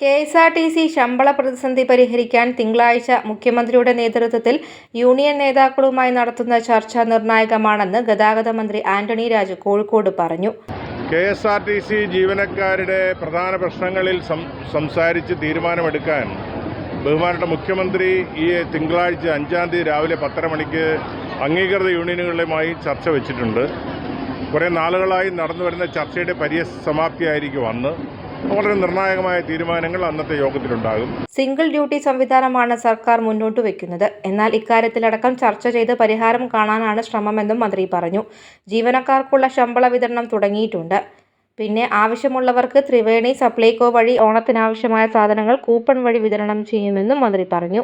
KSRTC ശമ്പള പ്രതിസന്ധി പരിഹരിക്കാൻ തിങ്കളാഴ്ച മുഖ്യമന്ത്രിയുടെ നേതൃത്വത്തിൽ യൂണിയൻ നേതാക്കളുമായി നടത്തുന്ന ചർച്ച നിർണായകമാണെന്ന് ഗതാഗത മന്ത്രി ആന്റണി രാജു കോഴിക്കോട് പറഞ്ഞു. കെ.എസ്.ആർ.ടി.സി ജീവനക്കാരുടെ പ്രധാന പ്രശ്നങ്ങളിൽ സംസാരിച്ച് തീരുമാനമെടുക്കാൻ ബഹുമാനപ്പെട്ട മുഖ്യമന്ത്രി ഈ തിങ്കളാഴ്ച 5-ാം തീയതി രാവിലെ 10:30 മണിക്ക് അംഗീകൃത യൂണിയനുകളുമായി ചർച്ച വെച്ചിട്ടുണ്ട്. കുറേ നാളുകളായി നടന്നു വരുന്ന ചർച്ചയുടെ പരിസമാപ്തിയായിരിക്കും അന്ന്. വളരെ നിർണായകമായ തീരുമാനങ്ങൾ അന്നത്തെ യോഗത്തിലുണ്ടാകും. സിംഗിൾ ഡ്യൂട്ടി സംവിധാനമാണ് സർക്കാർ മുന്നോട്ട് വയ്ക്കുന്നത്. എന്നാൽ ഇക്കാര്യത്തിലടക്കം ചർച്ച ചെയ്ത് പരിഹാരം കാണാനാണ് ശ്രമമെന്നും മന്ത്രി പറഞ്ഞു. ജീവനക്കാർക്കുള്ള ശമ്പള വിതരണം തുടങ്ങിയിട്ടുണ്ട്. പിന്നെ ആവശ്യമുള്ളവർക്ക് ത്രിവേണി, സപ്ലൈകോ വഴി ഓണത്തിനാവശ്യമായ സാധനങ്ങൾ കൂപ്പൺ വഴി വിതരണം ചെയ്യുമെന്നും മന്ത്രി പറഞ്ഞു.